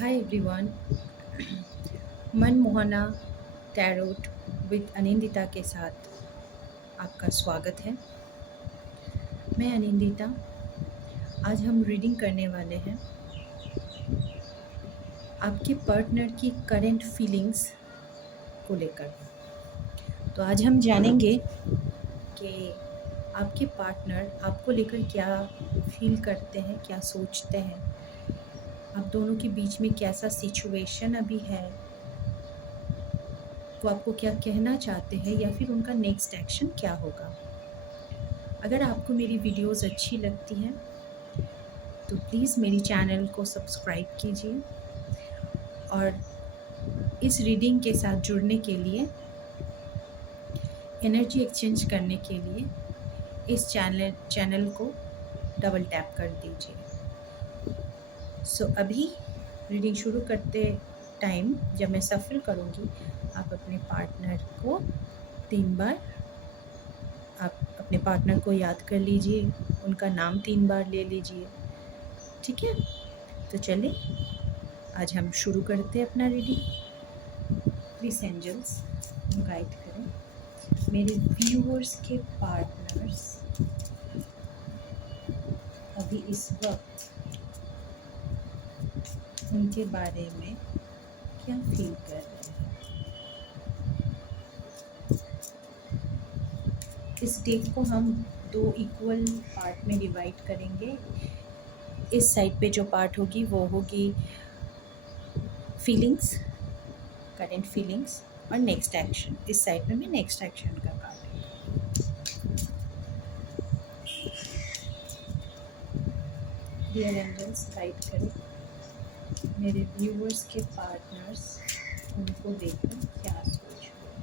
Hi everyone, Manmohana tarot with Anindita के साथ आपका स्वागत है। मैं अनिंदिता। आज हम रीडिंग करने वाले हैं आपके पार्टनर की करंट फीलिंग्स को लेकर। तो आज हम जानेंगे कि आपके पार्टनर आपको लेकर क्या फील करते हैं, क्या सोचते हैं, आप दोनों के बीच में कैसा सिचुएशन अभी है, वो आपको क्या कहना चाहते हैं या फिर उनका नेक्स्ट एक्शन क्या होगा। अगर आपको मेरी वीडियोस अच्छी लगती हैं तो प्लीज़ मेरी चैनल को सब्सक्राइब कीजिए और इस रीडिंग के साथ जुड़ने के लिए, एनर्जी एक्सचेंज करने के लिए इस चैनल को डबल टैप कर दीजिए। अभी रीडिंग शुरू करते टाइम जब मैं सफल करूँगी, आप अपने पार्टनर को 3 बार आप अपने पार्टनर को याद कर लीजिए, उनका नाम 3 बार ले लीजिए। ठीक है, तो चलिए आज हम शुरू करते हैं अपना रीडिंग। प्लीज़ एंजल्स गाइड करें मेरे व्यूअर्स के पार्टनर्स अभी इस वक्त उनके बारे में क्या फील कर रहे हैं। इस डेक को हम 2 इक्वल पार्ट में डिवाइड करेंगे। इस साइड पे जो पार्ट होगी वो होगी फीलिंग्स, करंट फीलिंग्स, और नेक्स्ट एक्शन। इस साइड में नेक्स्ट एक्शन का पार्ट है। डियर एंजल्स गाइड करें मेरे व्यूअर्स के पार्टनर्स उनको देखकर क्या सोच रहे हैं।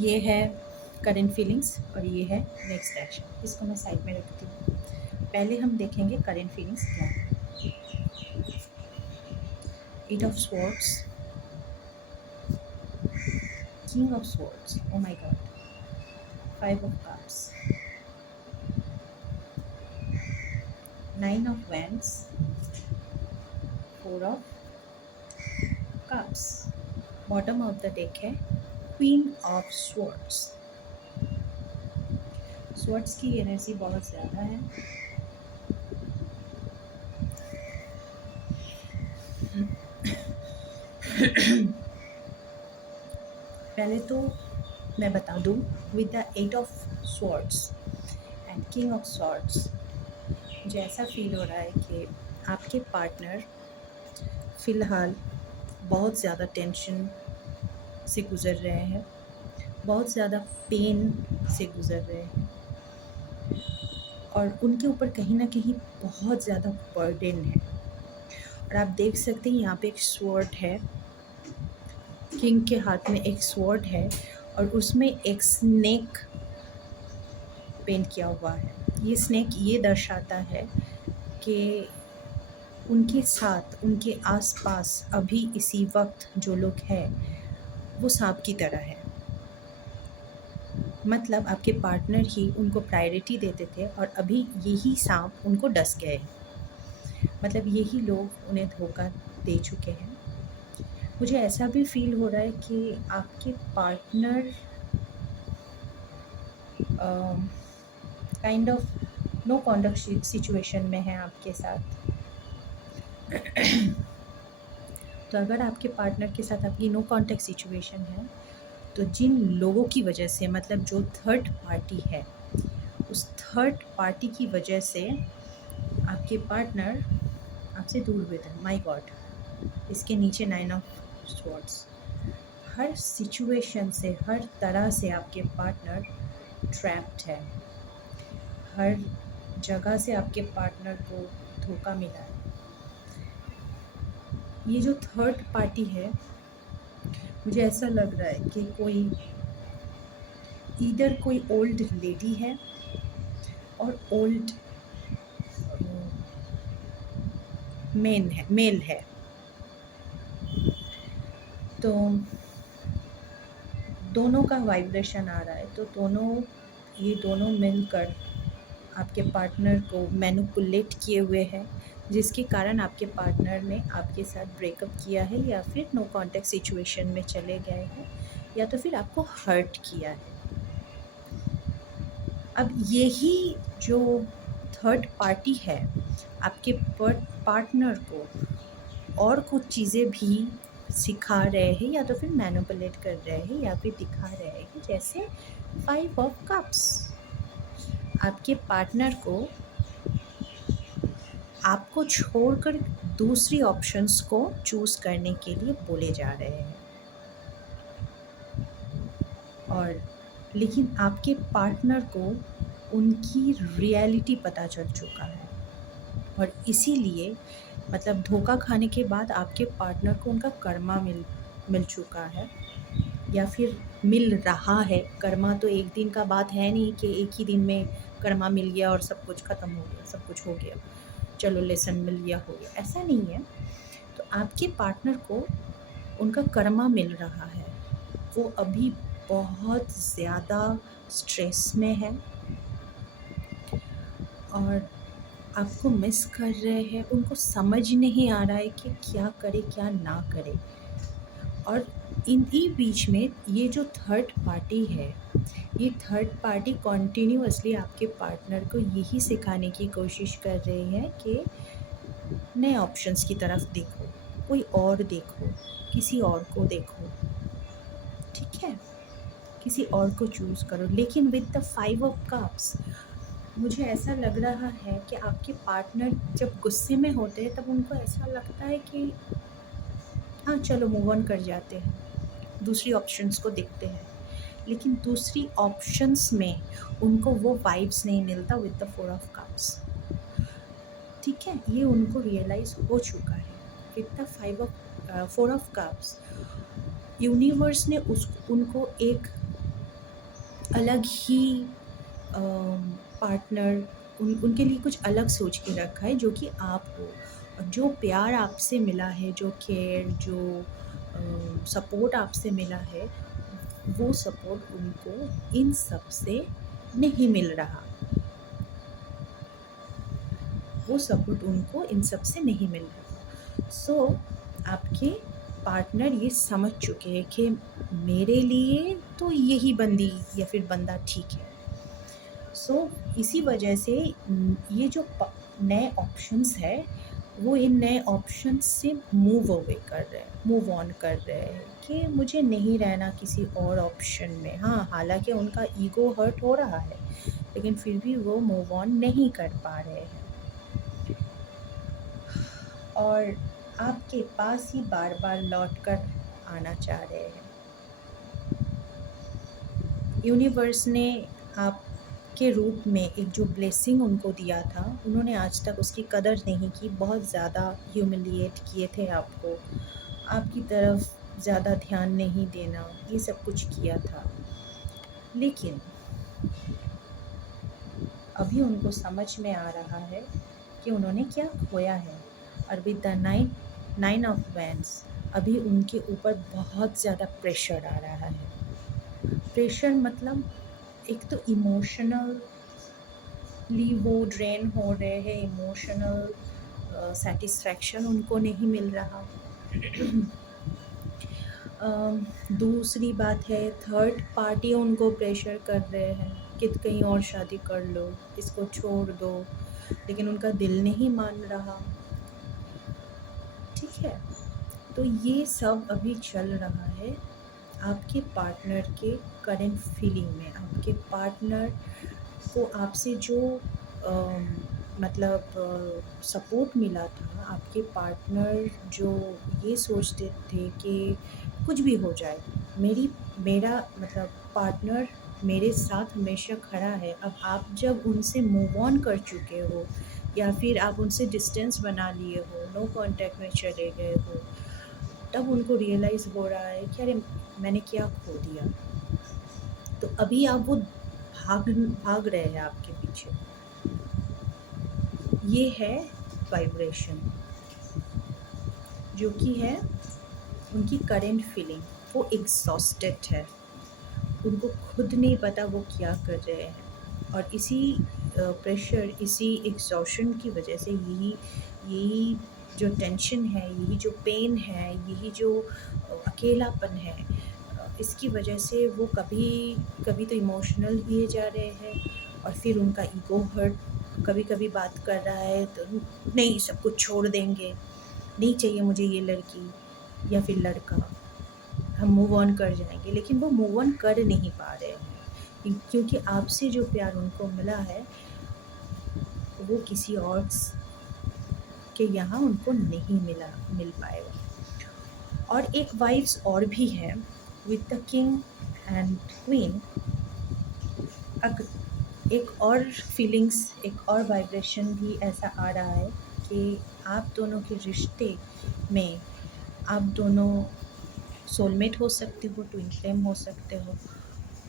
ये है करंट फीलिंग्स और ये है नेक्स्ट एक्शन। इसको मैं साइड में रखती हूँ। पहले हम देखेंगे करंट फीलिंग्स क्या है। 8 of swords, king of swords, oh my God, 5 of cups, 9 of wands, 4 of cups. Bottom of the deck है क्वीन ऑफ स्वॉर्ड्स। स्वॉर्ड्स की एनर्जी बहुत ज़्यादा है। पहले तो मैं बता दूं, with the 8 of swords and king of swords मुझे ऐसा फील हो रहा है कि आपके पार्टनर फ़िलहाल बहुत ज़्यादा टेंशन से गुज़र रहे हैं, बहुत ज़्यादा पेन से गुज़र रहे हैं और उनके ऊपर कहीं ना कहीं बहुत ज़्यादा बर्डन है। और आप देख सकते हैं यहाँ पे एक स्वॉर्ड है, किंग के हाथ में एक स्वॉर्ड है और उसमें एक स्नेक पेंट किया हुआ है। ये स्नेक ये दर्शाता है कि उनके साथ, उनके आसपास अभी इसी वक्त जो लोग हैं वो सांप की तरह है। मतलब आपके पार्टनर ही उनको प्रायोरिटी देते थे और अभी यही सांप उनको डस गए। मतलब यही लोग उन्हें धोखा दे चुके हैं। मुझे ऐसा भी फील हो रहा है कि आपके partner kind of no contact situation में है आपके साथ। तो अगर आपके पार्टनर के साथ आपकी नो कॉन्टैक्ट सिचुएशन है तो जिन लोगों की वजह से, मतलब जो थर्ड पार्टी है, उस थर्ड पार्टी की वजह से आपके पार्टनर आपसे दूर हुए थे। माय गॉड, इसके नीचे 9 ऑफ स्वॉर्ड्स। हर सिचुएशन से, हर तरह से आपके पार्टनर ट्रैप्ड है। हर जगह से आपके पार्टनर को धोखा मिला है। ये जो थर्ड पार्टी है, मुझे ऐसा लग रहा है कि इधर कोई ओल्ड लेडी है और ओल्ड मेल है। तो दोनों का वाइब्रेशन आ रहा है, तो ये दोनों मिलकर आपके पार्टनर को मैनिपुलेट किए हुए हैं, जिसके कारण आपके पार्टनर ने आपके साथ ब्रेकअप किया है, या फिर नो कॉन्टैक्ट सिचुएशन में चले गए हैं, या तो फिर आपको हर्ट किया है। अब यही जो थर्ड पार्टी है आपके पार्टनर को और कुछ चीज़ें भी सिखा रहे हैं, या तो फिर मैनिपुलेट कर रहे हैं, या फिर दिखा रहे हैं, जैसे 5 ऑफ कप्स। आपके पार्टनर को आपको छोड़कर दूसरी ऑप्शंस को चूज़ करने के लिए बोले जा रहे हैं, और लेकिन आपके पार्टनर को उनकी रियलिटी पता चल चुका है, और इसीलिए मतलब धोखा खाने के बाद आपके पार्टनर को उनका कर्मा मिल चुका है, या फिर मिल रहा है। कर्मा तो एक दिन का बात है नहीं कि एक ही दिन में कर्मा मिल गया और सब कुछ ख़त्म हो गया, सब कुछ हो गया, चलो लेसन मिल गया, हो गया, ऐसा नहीं है। तो आपके पार्टनर को उनका कर्मा मिल रहा है, वो अभी बहुत ज़्यादा स्ट्रेस में है और आपको मिस कर रहे हैं। उनको समझ नहीं आ रहा है कि क्या करे क्या ना करे, और इन्हीं बीच में ये जो थर्ड पार्टी है, ये थर्ड पार्टी कॉन्टीन्यूअसली आपके पार्टनर को यही सिखाने की कोशिश कर रही है कि नए ऑप्शंस की तरफ देखो, कोई और देखो, किसी और को देखो, ठीक है, किसी और को चूज़ करो। लेकिन विद द 5 ऑफ कप्स मुझे ऐसा लग रहा है कि आपके पार्टनर जब गुस्से में होते हैं तब उनको ऐसा लगता है कि हाँ चलो मूव ऑन कर जाते हैं, दूसरी ऑप्शंस को देखते हैं, लेकिन दूसरी ऑप्शंस में उनको वो वाइब्स नहीं मिलता विद द 4 ऑफ कप्स, ठीक है, ये उनको रियलाइज़ हो चुका है। With the 4 of cups universe ने उनको एक अलग ही पार्टनर उनके लिए कुछ अलग सोच के रखा है, जो कि आप हो। जो प्यार आपसे मिला है, जो केयर, जो सपोर्ट आपसे मिला है, वो सपोर्ट उनको इन सब से नहीं मिल रहा, वो सपोर्ट उनको इन सब से नहीं मिल रहा। सो आपके पार्टनर ये समझ चुके हैं कि मेरे लिए तो यही बंदी या फिर बंदा ठीक है। सो इसी वजह से ये जो नए ऑप्शंस है, वो इन नए ऑप्शंस से मूव अवे कर रहे हैं, मूव ऑन कर रहे हैं कि मुझे नहीं रहना किसी और ऑप्शन में। हाँ, हालांकि उनका ईगो हर्ट हो रहा है, लेकिन फिर भी वो मूव ऑन नहीं कर पा रहे हैं, और आपके पास ही बार बार लौट कर आना चाह रहे हैं। यूनिवर्स ने आपके रूप में एक जो ब्लेसिंग उनको दिया था, उन्होंने आज तक उसकी कदर नहीं की, बहुत ज़्यादा ह्यूमिलिएट किए थे आपको, आपकी तरफ ज़्यादा ध्यान नहीं देना, ये सब कुछ किया था। लेकिन अभी उनको समझ में आ रहा है कि उन्होंने क्या खोया है, और विद द 9 ऑफ वैंड्स अभी उनके ऊपर बहुत ज़्यादा प्रेशर आ रहा है। प्रेशर मतलब एक तो इमोशनली वो ड्रेन हो रहे हैं, इमोशनल सेटिस्फैक्शन उनको नहीं मिल रहा। दूसरी बात है, थर्ड पार्टी उनको प्रेशर कर रहे हैं कि कहीं और शादी कर लो, इसको छोड़ दो, लेकिन उनका दिल नहीं मान रहा, ठीक है। तो ये सब अभी चल रहा है आपके पार्टनर के करंट फीलिंग में। आपके पार्टनर को आपसे जो मतलब सपोर्ट मिला था, आपके पार्टनर जो ये सोचते थे कि कुछ भी हो जाए, मेरा मतलब पार्टनर मेरे साथ हमेशा खड़ा है। अब आप जब उनसे मूव ऑन कर चुके हो, या फिर आप उनसे डिस्टेंस बना लिए हो, नो कांटेक्ट में चले गए हो, तब उनको रियलाइज़ हो रहा है कि अरे मैंने क्या खो दिया। तो अभी आप वो भाग रहे हैं आपके पीछे। ये है वाइब्रेशन, जो कि है उनकी करंट फीलिंग, वो एग्जॉस्टेड है, उनको खुद नहीं पता वो क्या कर रहे हैं, और इसी प्रेशर, इसी एग्जॉशन की वजह से यही यही जो टेंशन है, यही जो पेन है, यही जो अकेलापन है, इसकी वजह से वो कभी कभी तो इमोशनल हुए जा रहे हैं, और फिर उनका ईगो हर्ट कभी कभी बात कर रहा है, तो नहीं सब कुछ छोड़ देंगे, नहीं चाहिए मुझे ये लड़की या फिर लड़का, हम मूव ऑन कर जाएंगे, लेकिन वो मूव ऑन कर नहीं पा रहे हैं, क्योंकि आपसे जो प्यार उनको मिला है वो किसी और के यहाँ उनको नहीं मिल पाएगा। और एक वाइब्स और भी है with the king and queen. एक और फीलिंग्स, एक और वाइब्रेशन भी ऐसा आ रहा है कि आप दोनों के रिश्ते में आप दोनों सोलमेट हो सकते हो, ट्विन फ्लेम हो सकते हो।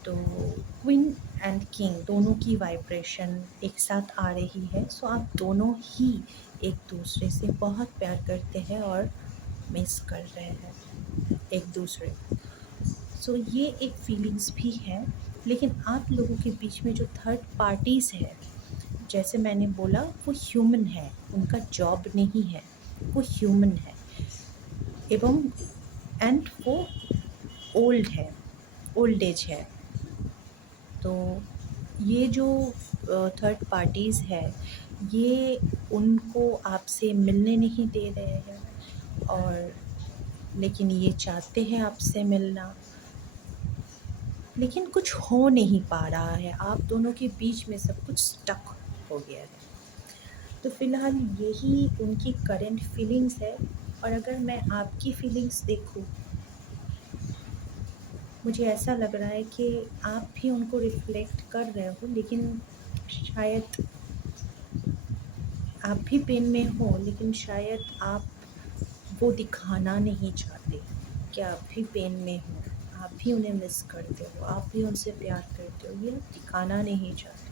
तो क्वीन एंड किंग दोनों की वाइब्रेशन एक साथ आ रही है, सो आप दोनों ही एक दूसरे से बहुत प्यार करते हैं और मिस कर रहे हैं एक दूसरे को। सो ये एक फीलिंग्स भी है, लेकिन आप लोगों के बीच में जो थर्ड पार्टीज़ है, जैसे मैंने बोला, वो ह्यूमन है, उनका जॉब नहीं है, वो ह्यूमन है, एवं एंड वो ओल्ड है, ओल्ड एज है। तो ये जो थर्ड पार्टीज़ है, ये उनको आपसे मिलने नहीं दे रहे हैं, और लेकिन ये चाहते हैं आपसे मिलना, लेकिन कुछ हो नहीं पा रहा है, आप दोनों के बीच में सब कुछ स्टक हो गया है। तो फ़िलहाल यही उनकी करंट फीलिंग्स है। और अगर मैं आपकी फीलिंग्स देखूं, मुझे ऐसा लग रहा है कि आप भी उनको रिफ्लेक्ट कर रहे हो, लेकिन शायद आप भी पेन में हो, लेकिन शायद आप वो दिखाना नहीं चाहते कि आप भी पेन में हो, आप भी उन्हें मिस करते हो, आप भी उनसे प्यार करते हो, ये दिखाना नहीं चाहते।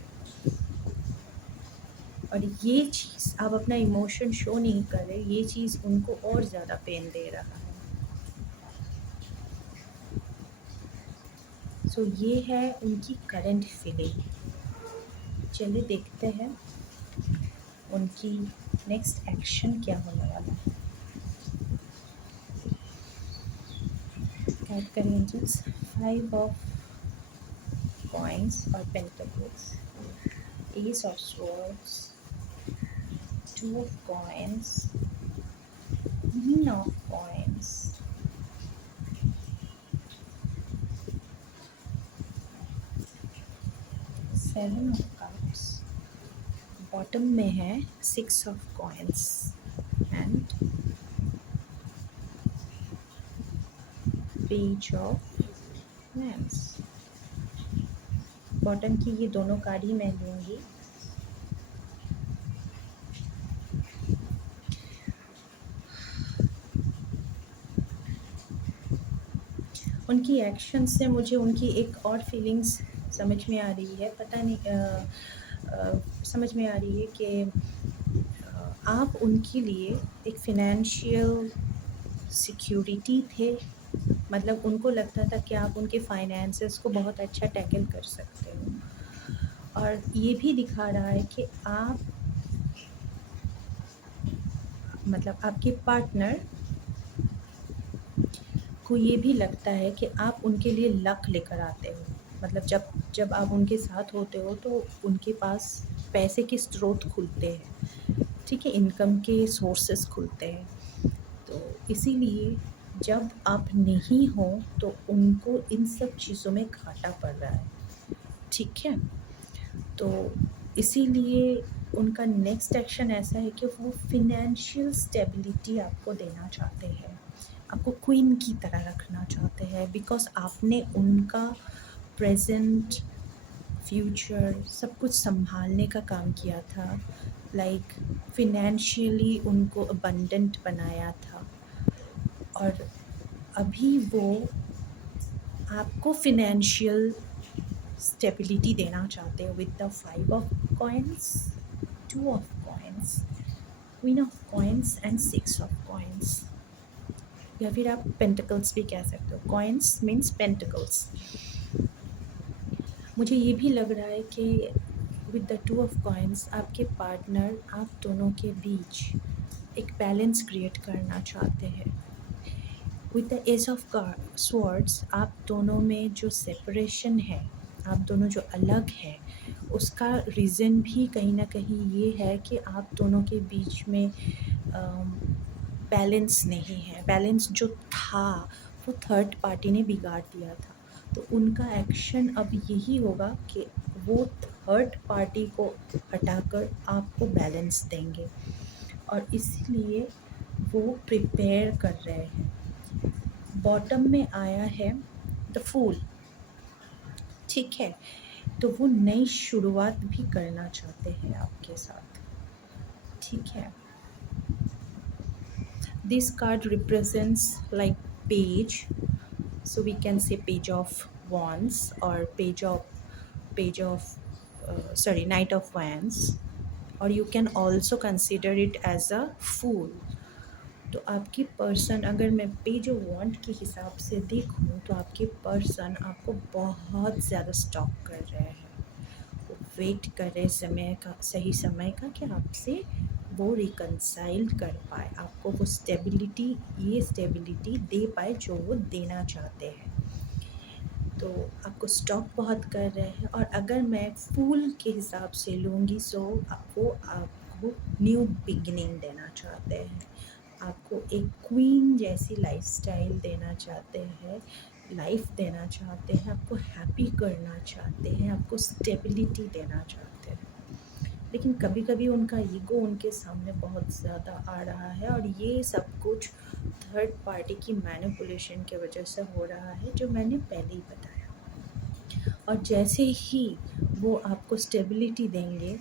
और ये चीज़ आप अपना इमोशन शो नहीं कर रहे, ये चीज़ उनको और ज़्यादा पेन दे रहा है। सो ये है उनकी करंट फीलिंग। चलिए देखते हैं उनकी नेक्स्ट एक्शन क्या होने वाला है। ऐड करें एंजल्स, 5 ऑफ कॉइन्स और pentacles, S of swords, 2 of coins, Queen of coins, 7 of cups, bottom में है 6 of coins and page of wands। Bottom की ये दोनों कार्ड ही मैं लूँगी। उनकी एक्शन से मुझे उनकी एक और फीलिंग्स समझ में आ रही है, पता नहीं समझ में आ रही है कि आप उनके लिए एक फिनेंशियल सिक्योरिटी थे। मतलब उनको लगता था कि आप उनके फाइनेंसेस को बहुत अच्छा टैकल कर सकते हो, और ये भी दिखा रहा है कि आप, मतलब आपके पार्टनर को ये भी लगता है कि आप उनके लिए लक लेकर आते हो। मतलब जब जब आप उनके साथ होते हो तो उनके पास पैसे के स्रोत खुलते हैं, ठीक है, इनकम के सोर्सेस खुलते हैं। तो इसीलिए जब आप नहीं हो तो उनको इन सब चीज़ों में घाटा पड़ रहा है, ठीक है। तो इसीलिए उनका नेक्स्ट एक्शन ऐसा है कि वो फिनेंशियल स्टेबिलिटी आपको देना चाहते हैं, आपको क्वीन की तरह रखना चाहते हैं, बिकॉज आपने उनका प्रेजेंट फ्यूचर सब कुछ संभालने का काम किया था, लाइक फिनेंशियली उनको अबंडेंट बनाया था, और अभी वो आपको फिनेंशियल स्टेबिलिटी देना चाहते हो with the 5 of coins, 2 of coins, queen of coins and 6 of coins. या फिर आप पेंटिकल्स भी कह सकते हो। Coins means pentacles. मुझे ये भी लग रहा है कि with the two of coins आपके पार्टनर आप दोनों के बीच एक बैलेंस क्रिएट करना चाहते हैं। With the edge of swords आप दोनों में जो सेपरेशन है, आप दोनों जो अलग है, उसका रीज़न भी कहीं ना कहीं ये है कि आप दोनों के बीच में बैलेंस नहीं है। बैलेंस जो था वो थर्ड पार्टी ने बिगाड़ दिया था। तो उनका एक्शन अब यही होगा कि वो थर्ड पार्टी को हटाकर आपको बैलेंस देंगे, और इसीलिए वो प्रिपेयर कर रहे हैं। बॉटम में आया है द फूल, ठीक है, तो वो नई शुरुआत भी करना चाहते हैं आपके साथ, ठीक है। This card represents like page, so we can say page of wands or page of sorry, knight of wands, or you can also consider it as a fool. तो आपकी पर्सन, अगर मैं पेज ऑफ वॉन्ड के हिसाब से देखूं तो आपके पर्सन आपको बहुत ज़्यादा स्टॉक कर रहे हैं। वो वेट कर रहे समय का, सही समय का, कि आपसे वो रिकनसाइल कर पाए, आपको वो स्टेबिलिटी, ये स्टेबिलिटी दे पाए जो वो देना चाहते हैं। तो आपको स्टॉक बहुत कर रहे हैं। और अगर मैं फूल के हिसाब से लूँगी सो वो आपको न्यू बिगिनिंग देना चाहते हैं, आपको एक क्वीन जैसी लाइफस्टाइल देना चाहते हैं, लाइफ देना चाहते हैं, आपको हैप्पी करना चाहते हैं, आपको स्टेबिलिटी देना चाहते हैं। लेकिन कभी कभी उनका ईगो उनके सामने बहुत ज़्यादा आ रहा है, और ये सब कुछ थर्ड पार्टी की मैनिपुलेशन की वजह से हो रहा है, जो मैंने पहले ही बताया। और जैसे ही वो आपको स्टेबिलिटी देंगे,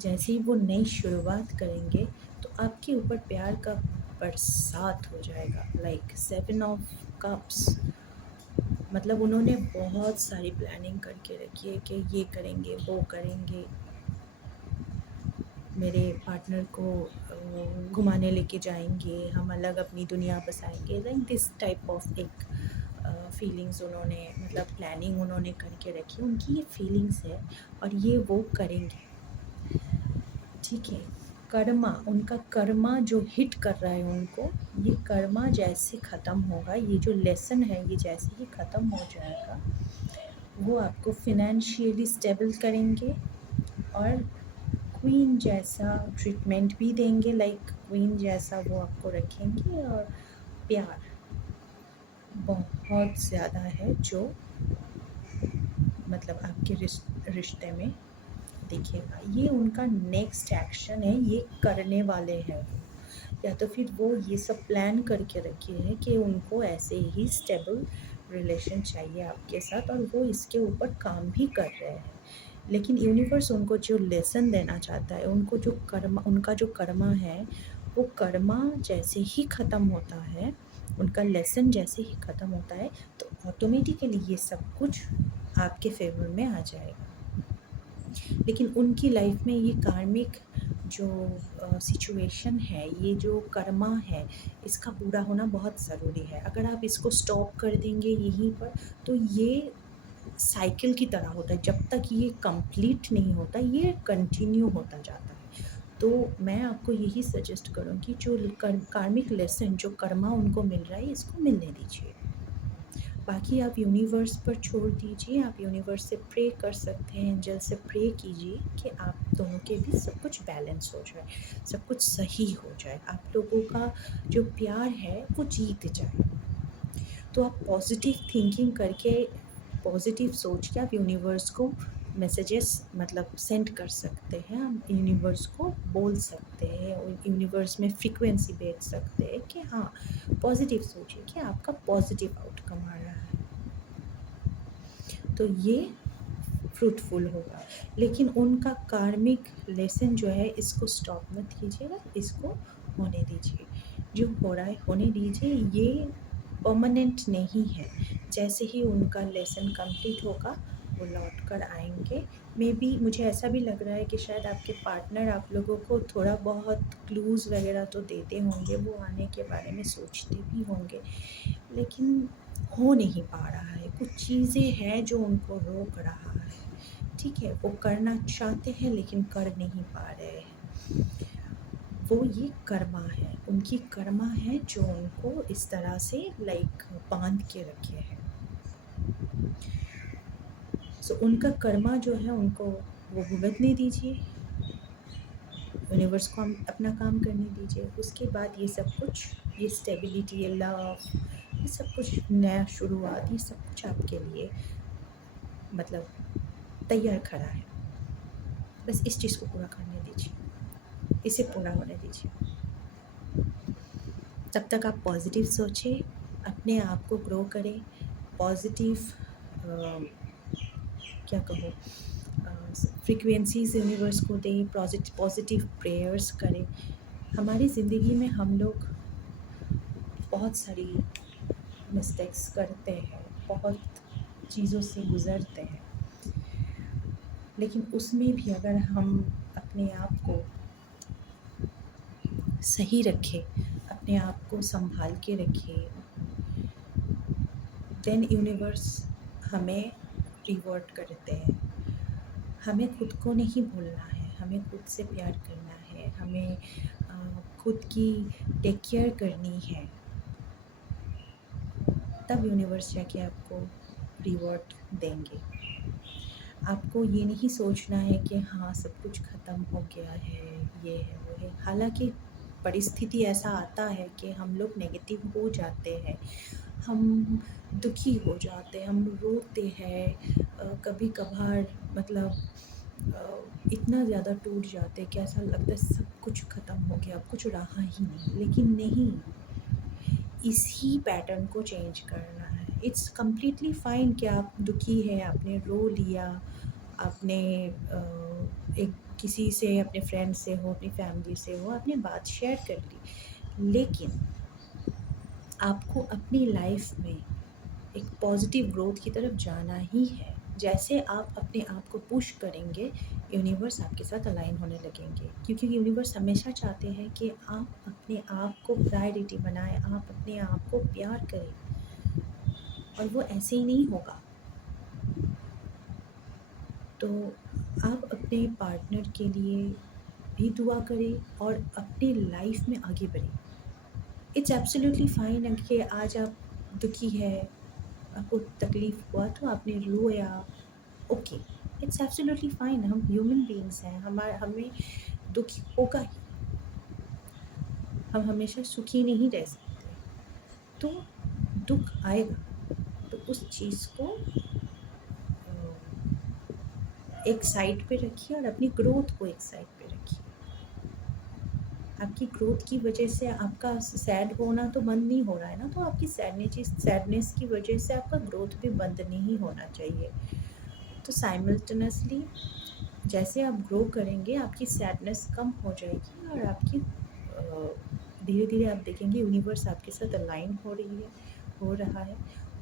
जैसे ही वो नई शुरुआत करेंगे, तो आपके ऊपर प्यार का बरसात हो जाएगा। लाइक 7 ऑफ कप्स, मतलब उन्होंने बहुत सारी प्लानिंग करके रखी है कि ये करेंगे, वो करेंगे, मेरे पार्टनर को घुमाने लेके जाएंगे, हम अलग अपनी दुनिया बसाएंगे, लाइक दिस टाइप ऑफ एक फीलिंग्स उन्होंने, मतलब प्लानिंग उन्होंने करके रखी, उनकी ये फीलिंग्स है और ये वो करेंगे, ठीक है। कर्मा, उनका कर्मा जो हिट कर रहा है उनको, ये कर्मा जैसे ख़त्म होगा, ये जो लेसन है ये जैसे ही ख़त्म हो जाएगा, वो आपको फिनेंशियली स्टेबल करेंगे और क्वीन जैसा ट्रीटमेंट भी देंगे, लाइक क्वीन जैसा वो आपको रखेंगे। और प्यार बहुत ज़्यादा है जो मतलब आपके रिश्ते में देखिएगा। ये उनका नेक्स्ट एक्शन है, ये करने वाले हैं वो, या तो फिर वो ये सब प्लान करके रखे हैं कि उनको ऐसे ही स्टेबल रिलेशन चाहिए आपके साथ, और वो इसके ऊपर काम भी कर रहे हैं। लेकिन यूनिवर्स उनको जो लेसन देना चाहता है, उनको जो कर्मा, उनका जो कर्मा है, वो कर्मा जैसे ही ख़त्म होता है, उनका लेसन जैसे ही ख़त्म होता है, तो ऑटोमेटिकली ये सब कुछ आपके फेवर में आ जाएगा। लेकिन उनकी लाइफ में ये कार्मिक जो सिचुएशन है, ये जो कर्मा है, इसका पूरा होना बहुत ज़रूरी है। अगर आप इसको स्टॉप कर देंगे यहीं पर, तो ये साइकिल की तरह होता है, जब तक ये कंप्लीट नहीं होता ये कंटिन्यू होता जाता है। तो मैं आपको यही सजेस्ट करूँगी, जो कार्मिक लेसन, जो कर्मा उनको मिल रहा है, इसको मिलने दीजिए। बाकी आप यूनिवर्स पर छोड़ दीजिए, आप यूनिवर्स से प्रे कर सकते हैं, एंजल से प्रे कीजिए कि आप दोनों के भी सब कुछ बैलेंस हो जाए, सब कुछ सही हो जाए, आप लोगों का जो प्यार है वो जीत जाए। तो आप पॉजिटिव थिंकिंग करके, पॉजिटिव सोच के आप यूनिवर्स को मैसेजेस मतलब सेंड कर सकते हैं, हम यूनिवर्स को बोल सकते हैं, और यूनिवर्स में फ्रीक्वेंसी भेज सकते हैं कि हाँ, पॉजिटिव सोचिए कि आपका पॉजिटिव आउटकम आ रहा है, तो ये फ्रूटफुल होगा। लेकिन उनका कार्मिक लेसन जो है, इसको स्टॉप मत कीजिएगा, इसको होने दीजिए, जो हो रहा है होने दीजिए, ये परमानेंट नहीं है। जैसे ही उनका लेसन कंप्लीट होगा, वो लौट कर आएंगे। मे बी मुझे ऐसा भी लग रहा है कि शायद आपके पार्टनर आप लोगों को थोड़ा बहुत क्लूज़ वगैरह तो देते होंगे, वो आने के बारे में सोचते भी होंगे, लेकिन हो नहीं पा रहा है। कुछ चीज़ें हैं जो उनको रोक रहा है। ठीक है, वो करना चाहते हैं लेकिन कर नहीं पा रहे हैं। वो ये कर्मा है, उनकी कर्मा है जो उनको इस तरह से लाइक बांध के रखे हैं। सो उनका कर्मा जो है उनको वो भुगतने दीजिए, यूनिवर्स को हम अपना काम करने दीजिए। उसके बाद ये सब कुछ, ये स्टेबिलिटी, ये लव, ये सब कुछ नया शुरुआत, ये सब कुछ आपके लिए मतलब तैयार खड़ा है। बस इस चीज़ को पूरा करने दीजिए, इसे पूरा होने दीजिए। तब तक आप पॉजिटिव सोचें, अपने आप को ग्रो करें, पॉजिटिव क्या कहूँ, फ्रीक्वेंसीज़ यूनिवर्स को दें, पॉजिटिव प्रेयर्स करें। हमारी ज़िंदगी में हम लोग बहुत सारी मिस्टेक्स करते हैं, बहुत चीज़ों से गुज़रते हैं, लेकिन उसमें भी अगर हम अपने आप को सही रखें, अपने आप को संभाल के रखें, देन यूनिवर्स हमें रिवॉर्ड करते हैं। हमें खुद को नहीं भूलना है, हमें खुद से प्यार करना है, हमें खुद की टेक केयर करनी है, तब यूनिवर्स जाके आपको रिवॉर्ड देंगे। आपको ये नहीं सोचना है कि हाँ सब कुछ ख़त्म हो गया है, ये है वो है। हालांकि परिस्थिति ऐसा आता है कि हम लोग नेगेटिव हो जाते हैं, हम दुखी हो जाते हैं, हम रोते हैं, कभी कभार मतलब इतना ज़्यादा टूट जाते हैं कि ऐसा लगता है सब कुछ ख़त्म हो गया, अब कुछ रहा ही नहीं। लेकिन नहीं, इसी पैटर्न को चेंज करना है। इट्स कम्प्लीटली फाइन कि आप दुखी हैं, आपने रो लिया, आपने एक किसी से, अपने फ्रेंड से हो, अपनी फैमिली से हो, आपने बात शेयर कर ली, लेकिन आपको अपनी लाइफ में एक पॉजिटिव ग्रोथ की तरफ जाना ही है। जैसे आप अपने आप को पुश करेंगे, यूनिवर्स आपके साथ अलाइन होने लगेंगे, क्योंकि यूनिवर्स हमेशा चाहते हैं कि आप अपने आप को प्रायोरिटी बनाएं, आप अपने आप को प्यार करें, और वो ऐसे ही नहीं होगा। तो आप अपने पार्टनर के लिए भी दुआ करें और अपनी लाइफ में आगे बढ़ें। इट्स एब्सोल्युटली फाइन कि आज आप दुखी है, आपको तकलीफ़ हुआ तो आपने रोया, ओके, इट्स एब्सोल्युटली फाइन। हम ह्यूमन बीइंग्स हैं, हमें दुख होगा ही, हम हमेशा सुखी नहीं रह सकते। तो दुख आएगा, तो उस चीज़ को एक साइड पे रखिए और अपनी ग्रोथ को एक साइड पे रखिए। आपकी ग्रोथ की वजह से आपका सैड होना तो बंद नहीं हो रहा है ना, तो आपकी सैडनेस की वजह से आपका ग्रोथ भी बंद नहीं होना चाहिए। तो साइमल्टेनियसली जैसे आप ग्रो करेंगे, आपकी सैडनेस कम हो जाएगी और आपकी धीरे धीरे आप देखेंगे यूनिवर्स आपके साथ अलाइन हो रही है, हो रहा है,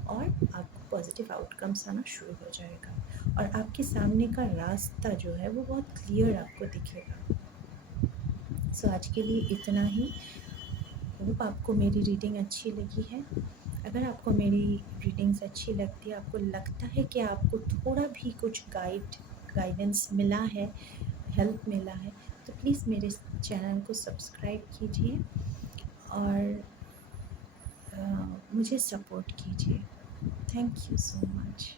और आपको पॉजिटिव आउटकम्स आना शुरू हो जाएगा और आपके सामने का रास्ता जो है वो बहुत क्लियर आपको दिखेगा। सो आज के लिए इतना ही। होप आपको मेरी रीडिंग अच्छी लगी है। अगर आपको मेरी रीडिंग्स अच्छी लगती है, आपको लगता है कि आपको थोड़ा भी कुछ गाइडेंस मिला है, हेल्प मिला है, तो प्लीज़ मेरे चैनल को सब्सक्राइब कीजिए और मुझे सपोर्ट कीजिए। Thank you so much.